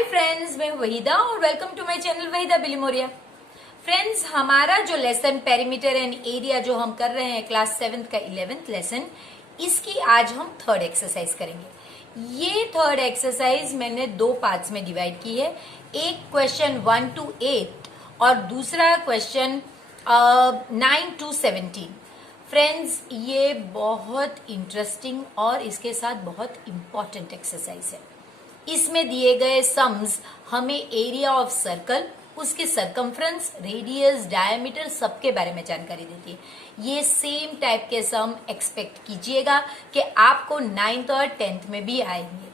Hi friends, मैं वहीदा और welcome to my channel Waheeda Bilimoria. Friends, हमारा जो लेसन पेरीमीटर एंड एरिया जो हम कर रहे हैं क्लास 7th का 11th लेसन, इसकी आज हम थर्ड एक्सरसाइज करेंगे। ये थर्ड एक्सरसाइज मैंने दो पार्ट्स में डिवाइड की है। एक क्वेश्चन 1 to 8 और दूसरा क्वेश्चन 9 to 17। फ्रेंड्स, ये बहुत इंटरेस्टिंग और इसके साथ बहुत इंपॉर्टेंट एक्सरसाइज है। इसमें दिए गए सम्स हमें एरिया ऑफ सर्कल, उसके सरकमफ्रेंस, रेडियस, डायमीटर सबके बारे में जानकारी देती है। ये सेम टाइप के सम एक्सपेक्ट कीजिएगा कि आपको 9th और 10th में भी आएंगे।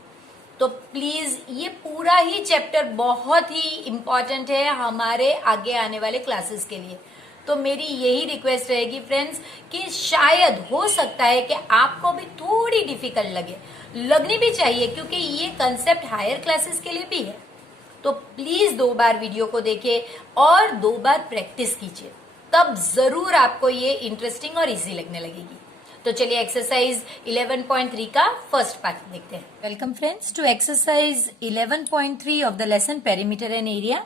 तो प्लीज ये पूरा ही चैप्टर बहुत ही इंपॉर्टेंट है हमारे आगे आने वाले क्लासेस के लिए। तो मेरी यही रिक्वेस्ट रहेगी फ्रेंड्स कि शायद हो सकता है कि आपको भी थोड़ी डिफिकल्ट लगनी भी चाहिए, क्योंकि ये कंसेप्ट हायर क्लासेस के लिए भी है। तो प्लीज 2 बार वीडियो को देखिए और 2 बार प्रैक्टिस कीजिए, तब जरूर आपको ये इंटरेस्टिंग और इजी लगने लगेगी। तो चलिए एक्सरसाइज 11.3 का फर्स्ट पार्ट देखते हैं। Welcome friends to exercise 11.3 of the lesson perimeter and area.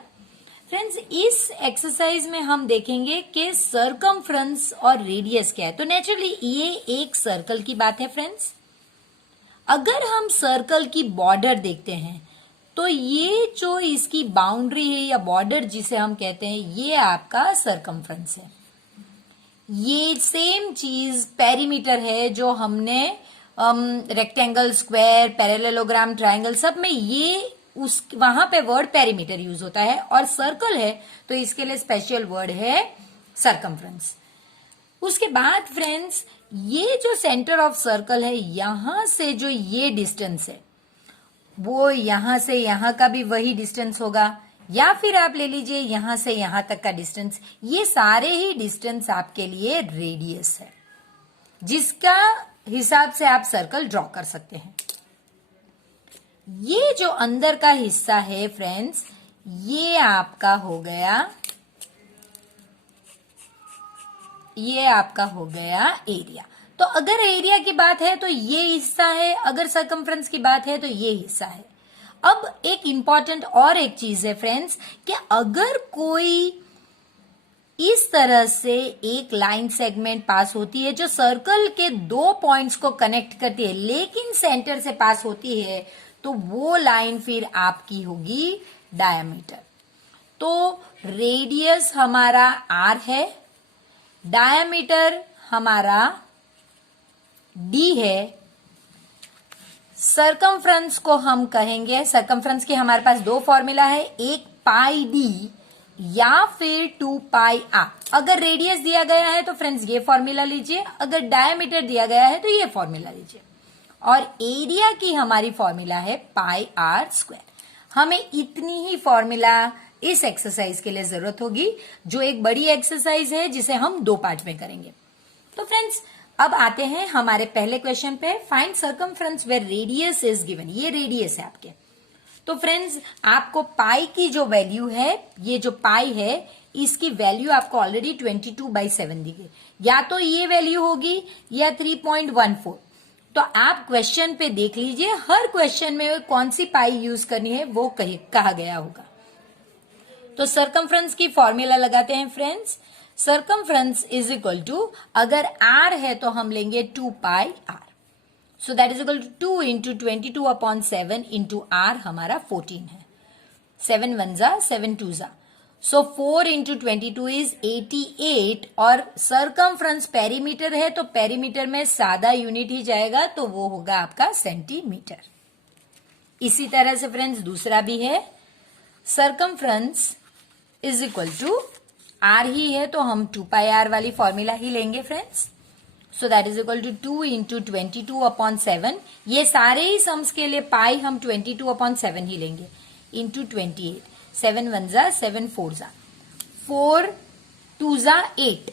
Friends, इस एक्सरसाइज में हम देखेंगे कि सरकमफ्रेंस और रेडियस क्या है। तो नेचुरली ये एक सर्कल की बात है फ्रेंड्स। अगर हम सर्कल की बॉर्डर देखते हैं तो ये जो इसकी बाउंड्री है या बॉर्डर जिसे हम कहते हैं, ये आपका सरकमफ्रेंस है। ये सेम चीज पेरीमीटर है जो हमने रेक्टेंगल, स्क्वायर, पैरेललोग्राम, ट्रायंगल सब में ये उस वहां पे वर्ड पेरीमीटर यूज होता है, और सर्कल है तो इसके लिए स्पेशल वर्ड है सरकमफ्रेंस। उसके बाद फ्रेंड्स, ये जो सेंटर ऑफ सर्कल है, यहां से जो ये डिस्टेंस है वो यहां से यहां का भी वही डिस्टेंस होगा, या फिर आप ले लीजिए यहां से यहां तक का डिस्टेंस। ये सारे ही डिस्टेंस आपके लिए रेडियस है, जिसका हिसाब से आप सर्कल ड्रॉ कर सकते हैं। ये जो अंदर का हिस्सा है फ्रेंड्स, ये आपका हो गया एरिया। तो अगर एरिया की बात है तो ये हिस्सा है, अगर सरकमफ्रेंस की बात है तो ये हिस्सा है। अब एक इंपॉर्टेंट और एक चीज है फ्रेंड्स कि अगर कोई इस तरह से एक लाइन सेगमेंट पास होती है जो सर्कल के 2 पॉइंट्स को कनेक्ट करती है, लेकिन सेंटर से पास होती है, तो वो लाइन फिर आपकी होगी डायमीटर। तो रेडियस हमारा r है, डायमीटर हमारा d है। सरकमफ्रेंस को हम कहेंगे, सरकमफ्रेंस के हमारे पास 2 फॉर्मूला है, एक पाई d या फिर 2 पाई r। अगर रेडियस दिया गया है तो फ्रेंड्स ये फॉर्मूला लीजिए, अगर डायमीटर दिया गया है तो ये फॉर्मूला लीजिए, और एरिया की हमारी फॉर्मूला है पाई r स्क्वायर। हमें इतनी ही फॉर्मूला इस एक्सरसाइज के लिए जरूरत होगी, जो एक बड़ी एक्सरसाइज है जिसे हम 2 पार्ट में करेंगे। तो फ्रेंड्स, अब आते हैं हमारे पहले क्वेश्चन पे। Find circumference where radius is given. ये रेडियस है आपके। तो फ्रेंड्स, आपको पाई की जो वैल्यू है, ये जो पाई है, इसकी वैल्यू आपको ऑलरेडी 22/7 दी गई। या तो ये वैल्यू होगी या 3.14। तो आप क्वेश्चन पे देख लीजिए, हर क्वेश्चन में कौन सी पाई यूज करनी है वो कहा गया होगा। तो सरकमफ्रेंस की फॉर्मूला लगाते हैं friends. Circumference is equal to, अगर r है तो हम लेंगे 2 pi r। So that is equal to 2 into 22/7 into r हमारा 14 है। 7 1 जा 7 2 जा, सो 4 इंटू 22 इज 88। और सरकमफ्रेंस पेरीमीटर है तो पेरीमीटर में सादा यूनिट ही जाएगा, तो वो होगा आपका सेंटीमीटर। इसी तरह से फ्रेंड्स दूसरा भी है, circumference is equal to r ही है तो हम 2 पाई r वाली फॉर्मूला ही लेंगे friends. So that is equal to 2 into 22/7। ये सारे ही सम्स के लिए पाई हम 22/7 ही लेंगे, इंटू 28। 7 1 जा 7 4 जा, 4 2 जा 8।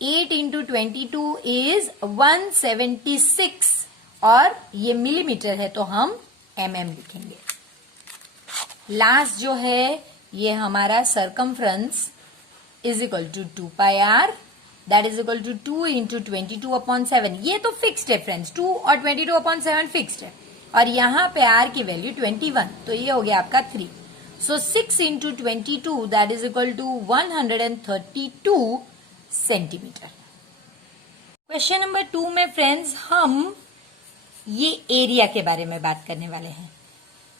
8 इंटू 22 इज 176, और ये मिलीमीटर है तो हम mm लिखेंगे। लास्ट जो है ये हमारा circumference is equal to 2 pi r, that is equal to 2 into 22/7। ये तो फिक्स्ड है फ्रेंड्स, 2 और 22/7 फिक्स्ड है। और यहाँ पे r की वैल्यू 21, तो ये हो गया आपका 3. So 6 into 22 that is equal to 132 centimetre. Question number 2 में फ्रेंड्स हम ये एरिया के बारे में बात करने वाले हैं.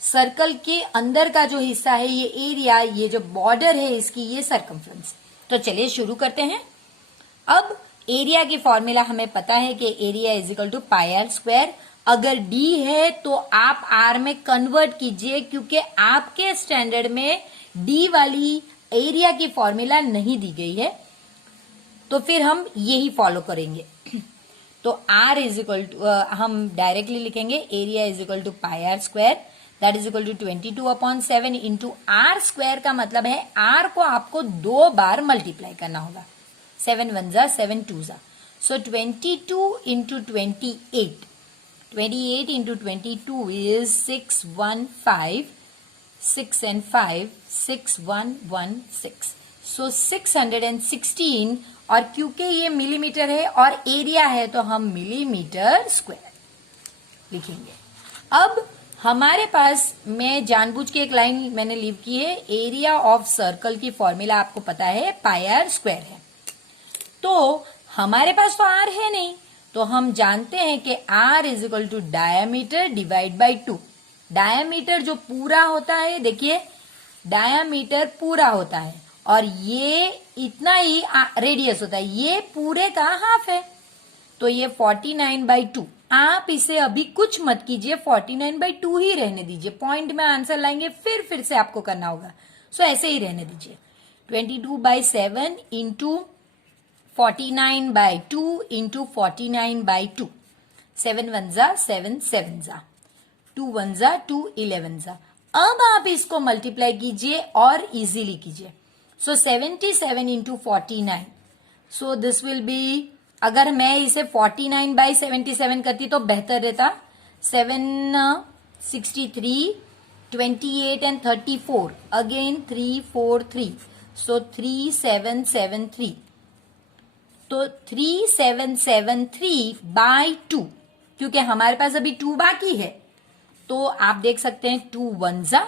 सर्कल के अंदर का जो हिस्सा है ये एरिया, ये जो बॉर्डर है इसकी, ये सरकमफ्रेंस. तो चलिए शुरू करते हैं. अब एरिया की फॉर्मूला हमें पता है कि area is equal to pi r square. अगर डी है तो आप आर में कन्वर्ट कीजिए, क्योंकि आपके स्टैंडर्ड में डी वाली एरिया की फॉर्मूला नहीं दी गई है, तो फिर हम यही फॉलो करेंगे. तो आर इज इक्वल टू, हम डायरेक्टली लिखेंगे area is equal to pi r square that is equal to 22/7 into r square. का मतलब है आर को आपको 2 बार मल्टीप्लाई करना होगा. 7 1 जा 7 2 जा. सो 22 इंटू 28, 28 इंटू 22 इज 615, 6 and 5 6116. सो 616. और क्योंकि ये मिलीमीटर है और एरिया है तो हम मिलीमीटर स्क्वायर लिखेंगे. अब हमारे पास, मैं जानबूझ के एक लाइन मैंने लीव की है, एरिया ऑफ सर्कल की फॉर्मूला आपको पता है पाई आर स्क्वायर है. तो हमारे पास तो आर है नहीं, तो हम जानते हैं कि r is equal to diameter divide by 2. Diameter जो पूरा होता है, देखिए डायामीटर पूरा होता है और ये इतना ही रेडियस होता है, ये पूरे का हाफ है, तो ये 49/2. आप इसे अभी कुछ मत कीजिए, 49/2 ही रहने दीजिए. पॉइंट में आंसर लाएंगे फिर से आपको करना होगा, सो ऐसे ही रहने दीजिए. 22/7 इंटू 49/2 इंटू 49/2. 7 1 जा 7 7 जा, 2 1 जा 2 11 जा. अब आप इसको मल्टीप्लाई कीजिए और इजीली कीजिए. सो 77 into 49. So this will be, अगर मैं इसे 49/77 करती तो बेहतर रहता. 7 63, 28 and 34. अगेन 3 4 3. सो 3773. तो 3773 बाय 2, क्योंकि हमारे पास अभी 2 बाकी है, तो आप देख सकते हैं 2 1 जा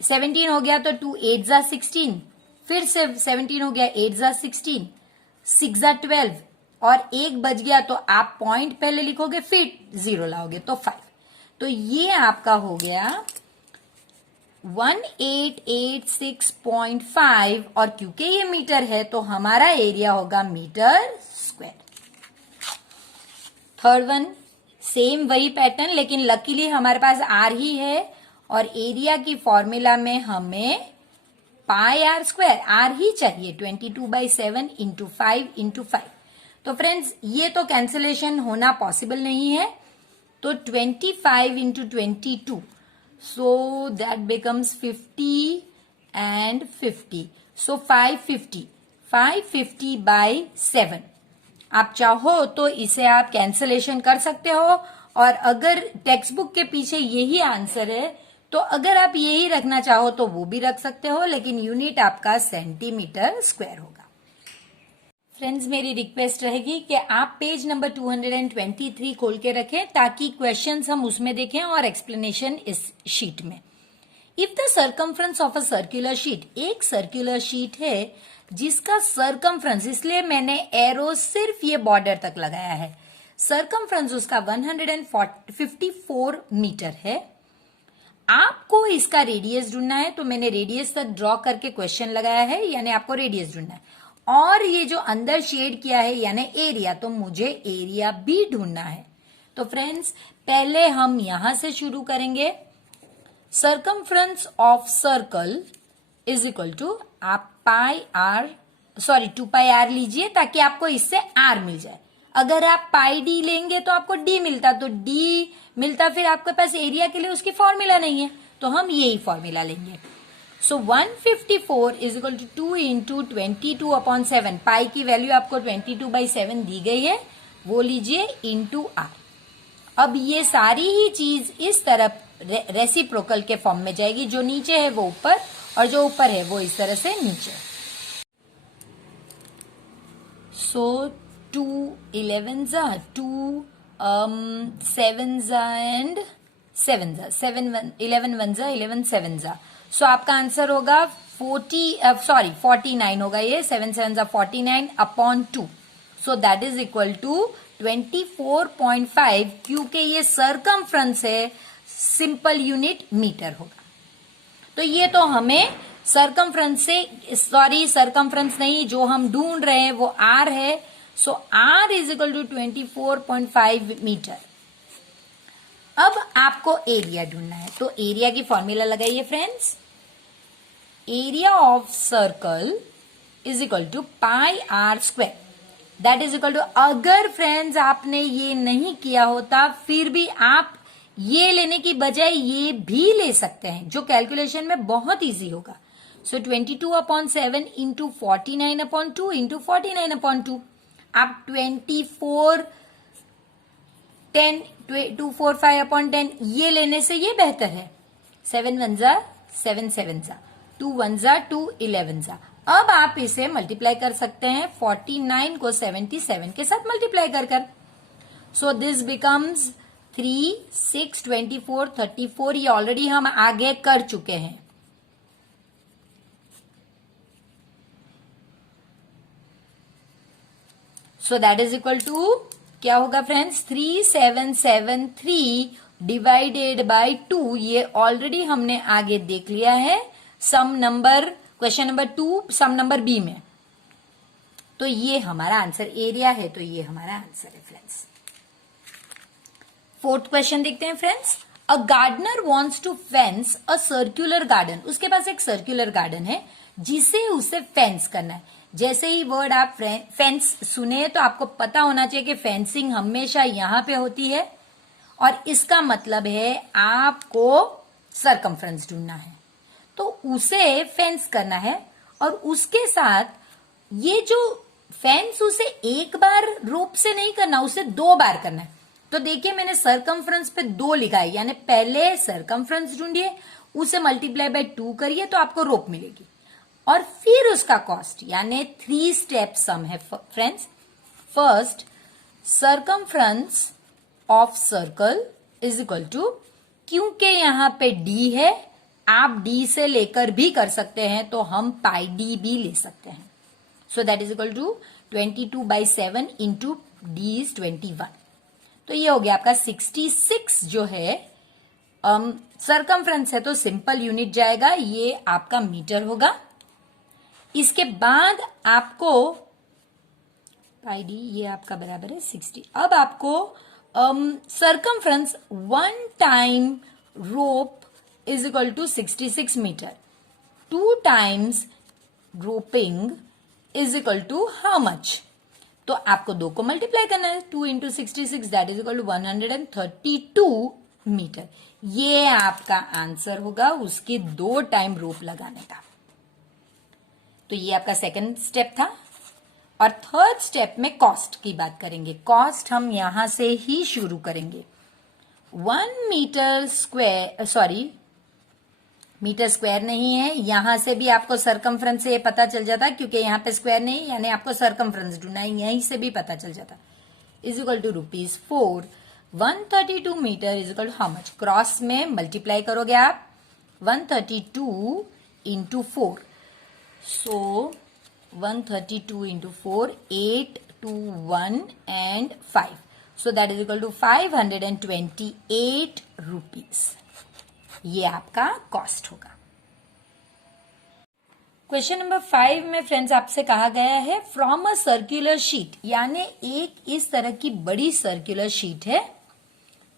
17 हो गया, तो 2 8 जा 16, फिर से 17 हो गया, 8 जा 16, 6 जा 12 और 1 बच गया, तो आप पॉइंट पहले लिखोगे फिर 0 लाओगे तो 5. तो ये आपका हो गया 1886.5. और क्योंकि ये मीटर है तो हमारा एरिया होगा metre square. Third one same वही पैटर्न, लेकिन लकीली हमारे पास आर ही है और एरिया की फॉर्मूला में हमें पाई आर स्क्वायर आर ही चाहिए. 22/7 इंटू 5 इंटू 5. तो फ्रेंड्स ये तो कैंसिलेशन होना पॉसिबल नहीं है, तो 25 into 22, so that becomes 50 and 50. सो 550/7. आप चाहो तो इसे आप कैंसलेशन कर सकते हो, और अगर टेक्स्ट बुक के पीछे यही आंसर है तो अगर आप यही रखना चाहो तो वो भी रख सकते हो, लेकिन यूनिट आपका सेंटीमीटर स्क्वायर होगा. फ्रेंड्स मेरी रिक्वेस्ट रहेगी कि आप पेज नंबर 223 खोल के रखें ताकि क्वेश्चंस हम उसमें देखें और एक्सप्लेनेशन इस शीट में. If the circumference of a circular sheet, एक सर्कुलर शीट है जिसका सर्कमफ्रेंस, इसलिए मैंने एरो सिर्फ ये बॉर्डर तक लगाया है, सर्कमफ्रेंस उसका 154 मीटर है. आपको इसका रेडियस ढूंढना है, तो मैंने रेडियस तक ड्रॉ करके क्वेश्चन लगाया है, यानी आपको रेडियस ढूंढना है. और ये जो अंदर शेड किया है यानी एरिया, तो मुझे एरिया भी ढूंढना है. तो फ्रेंड्स पहले हम यहां से शुरू करेंगे. Circumference of circle is equal to, आप टू पाई आर लीजिए ताकि आपको इससे आर मिल जाए. अगर आप पाई डी लेंगे तो आपको डी मिलता, तो डी मिलता, फिर आपके पास एरिया के लिए उसकी फॉर्मूला नहीं है, तो हम यही फॉर्मूला लेंगे. सो 154 इज इक्वल टू 2 इंटू 22/7. पाई की वैल्यू आपको 22/7 दी गई है, वो लीजिए इंटू आर. अब ये सारी ही चीज इस तरफ रेसिप्रोकल के फॉर्म में जाएगी, जो नीचे है वो ऊपर और जो ऊपर है वो इस तरह से नीचे. सो 2 11 जा 2 7 एंड 7 7 11 1 11 7 सो आपका आंसर होगा 49 होगा ये 7 7 49 upon 2 so that is equal to 24.5 क्योंकि ये सरकमफ्रेंस है सिंपल यूनिट मीटर होगा। तो ये तो हमें सरकमफ्रेंस से सरकमफ्रेंस नहीं जो हम ढूंढ रहे हैं वो आर है so r is equal to 24.5 metre. अब आपको एरिया ढूंढना है तो एरिया की फॉर्मूला लगाइए friends. Area of circle is equal to pi r square that is equal to, अगर फ्रेंड्स आपने ये नहीं किया होता फिर भी आप ये लेने की बजाय ये भी ले सकते हैं जो कैलकुलेशन में बहुत इजी होगा। सो 22/7 इंटू 49/2 इंटू 49/2 आप 245/10 ये लेने से ये बेहतर है। 7 1 7 7 2 1 2 11 अब आप इसे मल्टीप्लाई कर सकते हैं 49 को 77 के साथ मल्टीप्लाई कर सो दिस बिकम्स 3 6 24 34 ये ऑलरेडी हम आगे कर चुके हैं। So that is equal to क्या होगा फ्रेंड्स 3773 डिवाइडेड बाय 2 ये ऑलरेडी हमने आगे देख लिया है सम नंबर क्वेश्चन नंबर 2 सम नंबर बी में। तो ये हमारा आंसर एरिया है तो ये हमारा आंसर है फ्रेंड्स। फोर्थ क्वेश्चन देखते हैं friends. A gardener wants to fence a circular garden, उसके पास एक सर्क्यूलर गार्डन है जिसे उसे फेंस करना है। जैसे ही वर्ड आप फेंस सुने तो आपको पता होना चाहिए कि फेंसिंग हमेशा यहां पे होती है और इसका मतलब है आपको सरकमफ्रेंस ढूंढना है तो उसे फेंस करना है और उसके साथ ये जो फेंस उसे एक बार रोप से नहीं करना उसे 2 बार करना है। तो देखिए मैंने सरकमफ्रेंस पे 2 लिखा है यानी पहले सरकमफ्रेंस ढूंढिए उसे मल्टीप्लाई बाय 2 करिए तो आपको रोप मिलेगी और फिर उसका कॉस्ट यानी 3 स्टेप सम है friends. First circumference of circle is equal to, क्योंकि यहां पे डी है आप डी से लेकर भी कर सकते हैं तो हम पाई डी भी ले सकते हैं। So that is equal to 22/7 into D is 21। तो ये हो गया आपका 66 जो है सरकमफ्रेंस है तो सिंपल यूनिट जाएगा ये आपका मीटर होगा। इसके बाद आपको पाई डी ये आपका बराबर है 60। अब आपको circumference 1 time rope is equal to 66 metre, 2 times roping is equal to how much. तो आपको 2 को मल्टीप्लाई करना है 2 into 66 that is equal to 132 metre. ये आपका आंसर होगा उसके 2 टाइम रोप लगाने का। तो ये आपका सेकंड स्टेप था और थर्ड स्टेप में कॉस्ट की बात करेंगे। कॉस्ट हम यहां से ही शुरू करेंगे। 1 मीटर स्क्वायर मीटर स्क्वायर नहीं है, यहां से भी आपको सरकमफ्रेंस से पता चल जाता क्योंकि यहां पे स्क्वायर नहीं यानी आपको सरकमफ्रेंस ढूंढना है यहीं से भी पता चल जाता। Is equal to ₹4 132 metre is equal to how much. Cross में मल्टीप्लाई करोगे आप 132 into 4 so 132 into 4 8 2 1 and 5 so that is equal to 528 rupees. ये आपका कॉस्ट होगा। क्वेश्चन नंबर 5 में फ्रेंड्स आपसे कहा गया है फ्रॉम अ सर्क्यूलर शीट, यानी एक इस तरह की बड़ी सर्क्यूलर शीट है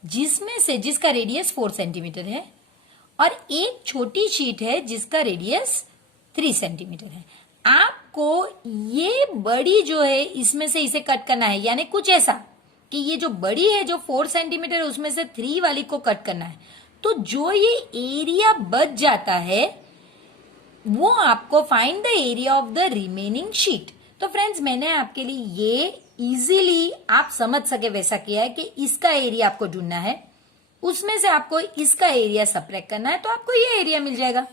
जिसका रेडियस 4 सेंटीमीटर है और एक छोटी शीट है जिसका रेडियस 3 सेंटीमीटर है। आपको ये बड़ी जो है इसमें से इसे कट करना है, यानी कुछ ऐसा कि ये जो बड़ी है जो 4 सेंटीमीटर है उसमें से 3 वाली को कट करना है। तो जो ये एरिया बच जाता है वो आपको find the area of the remaining sheet. तो फ्रेंड्स मैंने आपके लिए ये इजीली आप समझ सके वैसा किया है कि इसका एरिया आपको ढूंढना है, उसमें से आपको इसका एरिया सबट्रैक्ट करना है तो आपको ये एरिया मिल जाएगा,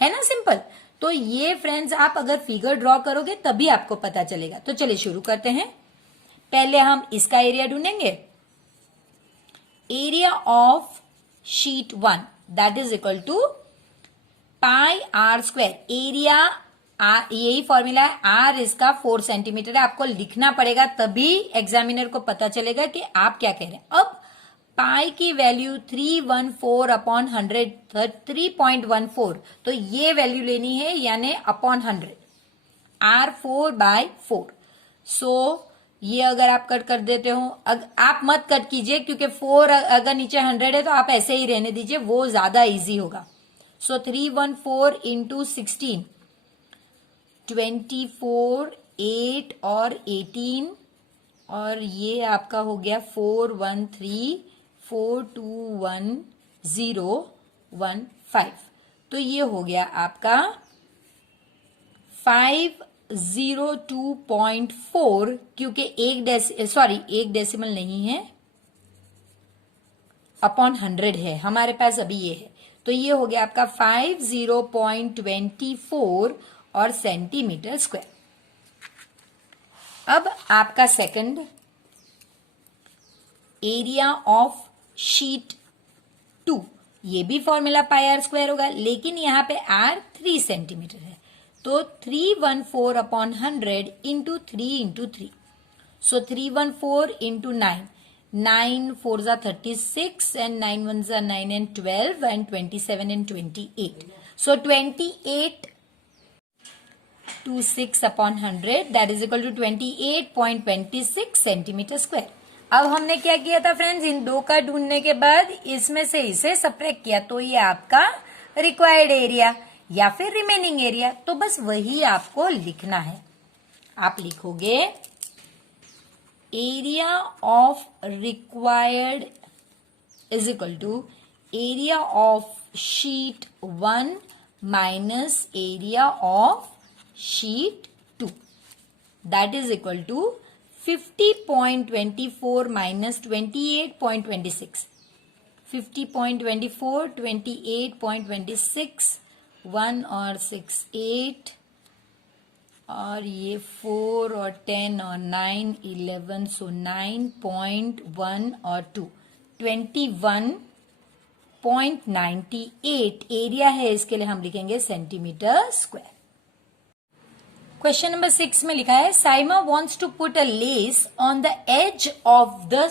है ना, सिंपल। तो ये फ्रेंड्स आप अगर फिगर ड्रॉ करोगे तभी आपको पता चलेगा। तो चलिए शुरू करते हैं। पहले हम इसका एरिया ढूंढेंगे area of sheet 1 that is equal to pi r square. Area यही फॉर्मूला है, आर इसका 4 सेंटीमीटर है। आपको लिखना पड़ेगा तभी एग्जामिनर को पता चलेगा कि आप क्या कह रहे हैं। अब पाई की वैल्यू 314 अपॉन 100, 3.14, तो ये वैल्यू लेनी है यानी अपॉन 100, R4/4। सो ये अगर आप कट कर देते हो, आप मत कट कीजिए क्योंकि 4 अगर नीचे 100 है तो आप ऐसे ही रहने दीजिए, वो ज्यादा इजी होगा। सो 314 इंटू 16, 24, 8 और 18, और ये आपका हो गया 413421015। तो ये हो गया आपका 502.4, क्योंकि एक डेसिमल नहीं है, अपॉन 100 है हमारे पास अभी ये है। तो ये हो गया आपका 50.24 और सेंटीमीटर स्क्वायर। अब आपका सेकंड, एरिया ऑफ शीट 2, ये भी फॉर्मूला पाई आर स्क्वायर होगा, लेकिन यहां पे आर 3 सेंटीमीटर है, तो 314 अपॉन 100 इंटू 3 इंटू 3। सो 314 इंटू 9, 9 4 जा 36 and 9 1 जा 9 and 12 and 27 and 28. So 2826 upon 100 that is equal to 28.26 centimetre square. अब हमने क्या किया था फ्रेंड्स, इन दो का ढूंढने के बाद इसमें से इसे सब्ट्रैक्ट किया, तो ये आपका रिक्वायर्ड एरिया या फिर रिमेनिंग एरिया, तो बस वही आपको लिखना है। आप लिखोगे area of required is equal to area of sheet 1 minus area of sheet 2, that is equal to 50.24 minus 28.26, 50.24, 28.26, 1 और 6 8, और ये 4 और 10 और 9 11, सो 9.1 और 2 21.98 एरिया है। इसके लिए हम लिखेंगे सेंटीमीटर स्क्वायर। क्वेश्चन नंबर 6 में लिखा है Saima wants to put a lace on the edge of the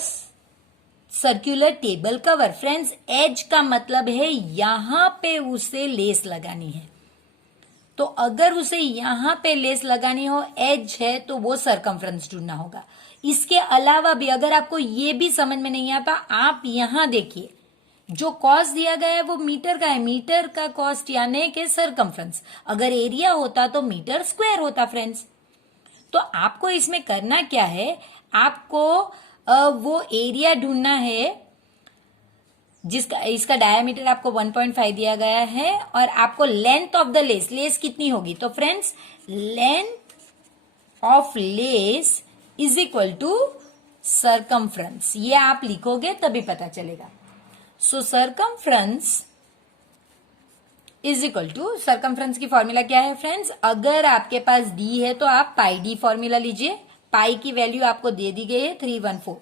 circular table cover. Friends, edge का मतलब है यहां पे उसे लेस लगानी है, तो अगर उसे यहां पे लेस लगानी हो, एज है, तो वो सरकमफ्रेंस ढूंढना होगा। इसके अलावा भी अगर आपको ये भी समझ में नहीं आता, आप यहां देखिए जो कॉस्ट दिया गया है वो मीटर का है, मीटर का कॉस्ट यानी कि सरकमफ्रेंस। अगर एरिया होता तो मीटर स्क्वायर होता फ्रेंड्स। तो आपको इसमें करना क्या है, आपको वो एरिया ढूंढना है जिसका इसका डायमीटर आपको 1.5 दिया गया है, और आपको length of the lace, lace कितनी होगी, तो friends length of lace is equal to circumference. ये आप लिखोगे तभी पता चलेगा। So circumference is equal to, circumference की फॉर्मूला क्या है फ्रेंड्स, अगर आपके पास डी है तो आप पाई डी फॉर्मूला लीजिए। पाई की वैल्यू आपको दे दी गई है 314,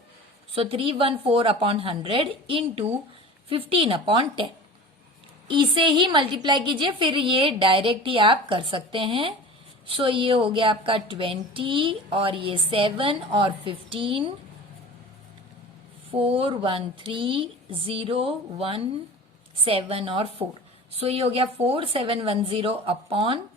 सो 314 अपॉन 100 इंटू 15 अपॉन 10, इसे ही मल्टीप्लाई कीजिए, फिर ये डायरेक्ट ही आप कर सकते हैं। सो ये हो गया आपका 20 और ये 7 और 15, 41301 और 4, सो ये हो गया 4710 अपॉन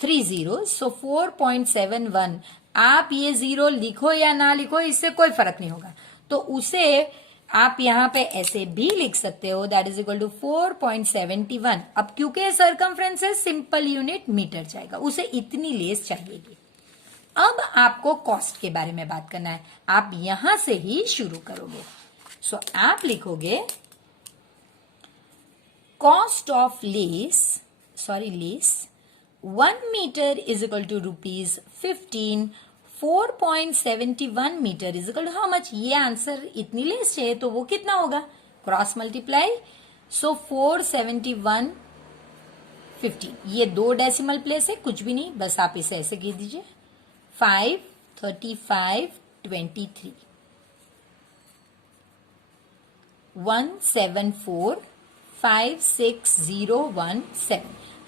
30, सो 4.71। आप ये 0 लिखो या ना लिखो, इससे कोई फर्क नहीं होगा, तो उसे आप यहां पे ऐसे भी लिख सकते हो, दैट इज इक्वल टू 4.71। अब क्योंकि सरकमफ्रेंस है, सिंपल यूनिट मीटर जाएगा, उसे इतनी लेस चाहिएगी। अब आपको कॉस्ट के बारे में बात करना है, आप यहां से ही शुरू करोगे। सो आप लिखोगे cost of lace 1 metre is equal to ₹15, 4.71 metre is equal to how much, ये आंसर इतनी लेस चाहिए, तो वो कितना होगा, क्रॉस मल्टीप्लाई। सो 471 15, ये 2 डेसिमल प्लेस है, कुछ भी नहीं, बस आप इसे ऐसे कह दीजिए 53523। 174,56017।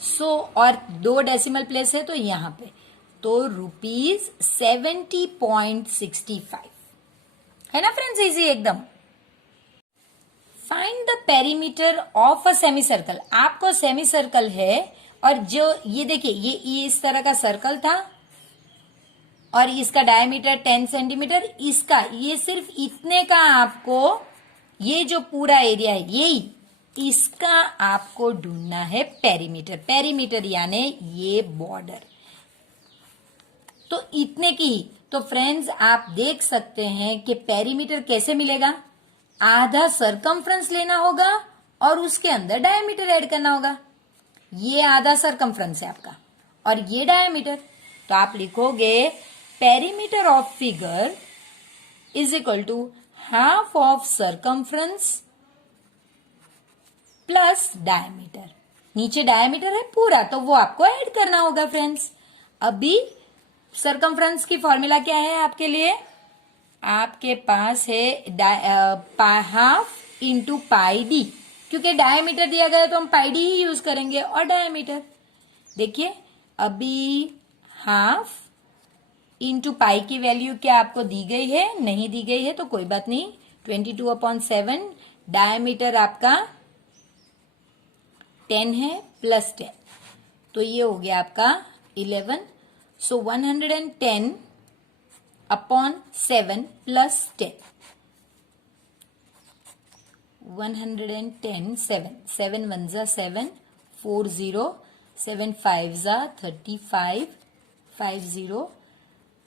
सो और 2 डेसिमल प्लेस है तो यहां पे तो ₹70.65 है ना फ्रेंड्स, इजी एकदम। Find the perimeter of a semi circle. आपको सेमी सर्कल है और जो ये देखिए ये इस तरह का सर्कल था और इसका डायमीटर 10 सेंटीमीटर, इसका ये सिर्फ इतने का आपको ये जो पूरा एरिया है यही इसका आपको ढूंढना है पेरीमीटर। पेरीमीटर यानी ये बॉर्डर तो इतने की। तो फ्रेंड्स आप देख सकते हैं कि पेरीमीटर कैसे मिलेगा, आधा सरकमफ्रेंस लेना होगा और उसके अंदर डायमीटर ऐड करना होगा। ये आधा सरकमफ्रेंस है आपका और ये डायमीटर, तो आप लिखोगे perimeter of figure is equal to half of circumference plus diameter. नीचे डायमीटर है पूरा तो वो आपको ऐड करना होगा फ्रेंड्स। अभी सरकमफ्रेंस की फॉर्मूला क्या है आपके लिए, आपके पास है हाफ इंटू पाई डी, क्योंकि डायमीटर दिया गया तो हम पाई डी ही यूज करेंगे। और डायमीटर देखिए अभी हाफ इंटू पाई की वैल्यू क्या आपको दी गई है, नहीं दी गई है तो कोई बात नहीं, 22/7। डायमीटर आपका 10 है प्लस 10 तो ये हो गया आपका 11। सो 110/7 प्लस 10, 110 7 1 जा 7 4 0 7 5 जा 35 5 0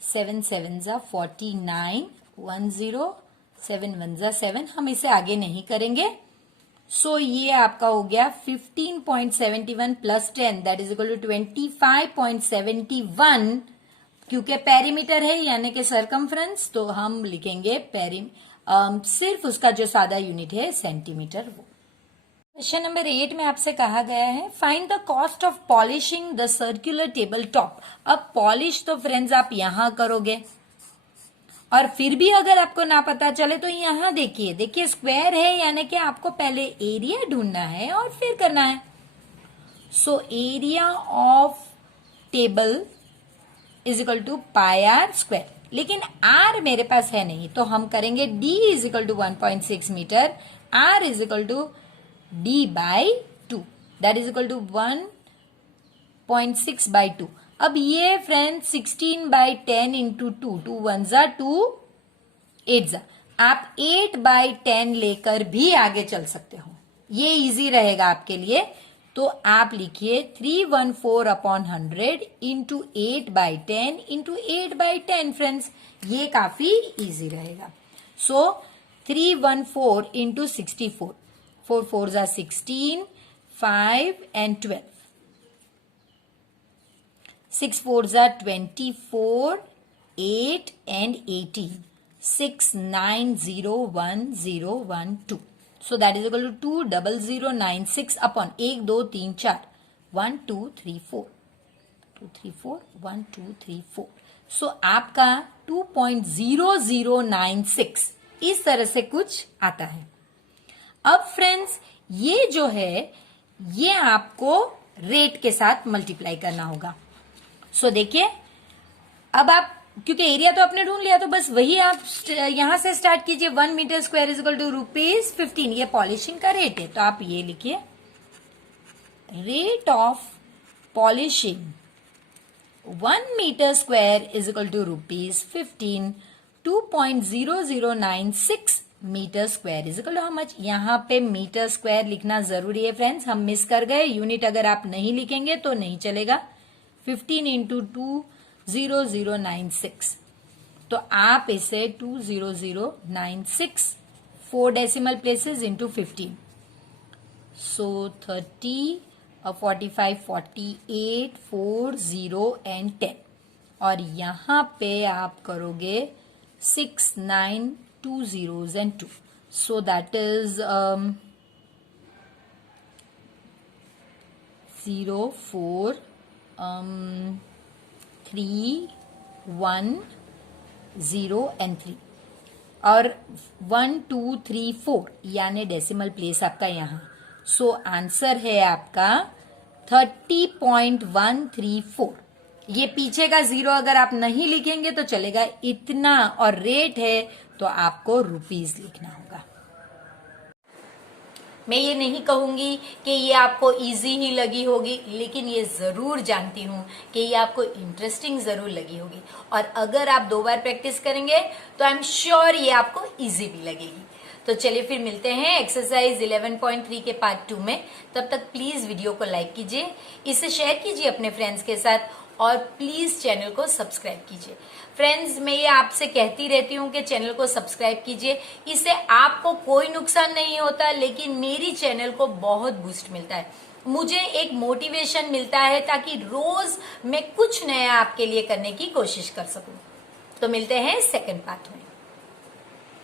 7 7 जा 49 1 0 7 1 जा 7। हम इसे आगे नहीं करेंगे। सो ये आपका हो गया 15.71 plus 10 that is equal to 25.71। क्योंकि पेरीमीटर है यानी कि सरकमफ्रेंस तो हम लिखेंगे सिर्फ उसका जो सादा यूनिट है सेंटीमीटर। वो क्वेश्चन नंबर 8 में आपसे कहा गया है find the cost of polishing the circular table top. अब पॉलिश तो फ्रेंड्स आप यहां करोगे और फिर भी अगर आपको ना पता चले तो यहां देखिए स्क्वायर है यानी कि आपको पहले एरिया ढूंढना है और फिर करना है। So area of table is equal to pi r square, लेकिन आर मेरे पास है नहीं तो हम करेंगे D is equal to 1.6 metre, r is equal to D by 2 that is equal to 1.6 by 2। अब ये फ्रेंड्स 16/10 इंटू 2 2 1 जा 2 8 जा, आप 8/10 लेकर भी आगे चल सकते हो, ये इजी रहेगा आपके लिए। तो आप लिखिए 314/100 इंटू 8/10 इंटू 8/10 फ्रेंड्स, ये काफी इजी रहेगा। सो 314 इंटू 64 4 4 जा 16 5 एंड 12 6 4 जा 24 8 and 18 69010112। So that is equal to 20096 1 2 3 4 1 2 3 4 2 3 4 1 2 3 4। सो आपका 2.0096 इस तरह से कुछ आता है। अब फ्रेंड्स ये जो है ये आपको रेट के साथ मल्टीप्लाई करना होगा। सो देखिए अब आप क्योंकि एरिया तो आपने ढूंढ लिया तो बस वही आप यहां से स्टार्ट कीजिए। 1 metre square is equal to ₹15। ये पॉलिशिंग का रेट है तो आप ये लिखिए rate of polishing 1 metre square is equal to ₹15। 2.0096 metre square is equal to how much. यहाँ पे मीटर स्क्वायर लिखना जरूरी है फ्रेंड्स, हम मिस कर गए। यूनिट अगर आप नहीं लिखेंगे तो नहीं चलेगा। 15 इंटू 20096 तो आप इसे 20096 4 decimal places into 15 so 30 45 48 4 0 and 10 और यहां पे आप करोगे 6 9 2 zeros and 2 so that is 0 4 3 1 0 and 3 और 1 2 3 4 यानी डेसिमल प्लेस आपका यहाँ। सो आंसर है आपका 30.134। ये पीछे का जीरो अगर आप नहीं लिखेंगे तो चलेगा इतना, और रेट है तो आपको रुपीज लिखना होगा। मैं ये नहीं कहूंगी कि ये आपको इजी ही लगी होगी, लेकिन ये जरूर जानती हूँ कि ये आपको इंटरेस्टिंग जरूर लगी होगी, और अगर आप 2 बार प्रैक्टिस करेंगे तो आई एम श्योर ये आपको इजी भी लगेगी। तो चलिए फिर मिलते हैं एक्सरसाइज 11.3 के पार्ट 2 में। तब तक प्लीज वीडियो को लाइक कीजिए, इसे शेयर कीजिए अपने फ्रेंड्स के साथ, और प्लीज चैनल को सब्सक्राइब कीजिए। फ्रेंड्स, मैं ये आपसे कहती रहती हूँ कि चैनल को सब्सक्राइब कीजिए, इससे आपको कोई नुकसान नहीं होता, लेकिन मेरी चैनल को बहुत बूस्ट मिलता है, मुझे एक मोटिवेशन मिलता है, ताकि रोज मैं कुछ नया आपके लिए करने की कोशिश कर सकूं। तो मिलते हैं सेकंड पार्ट में।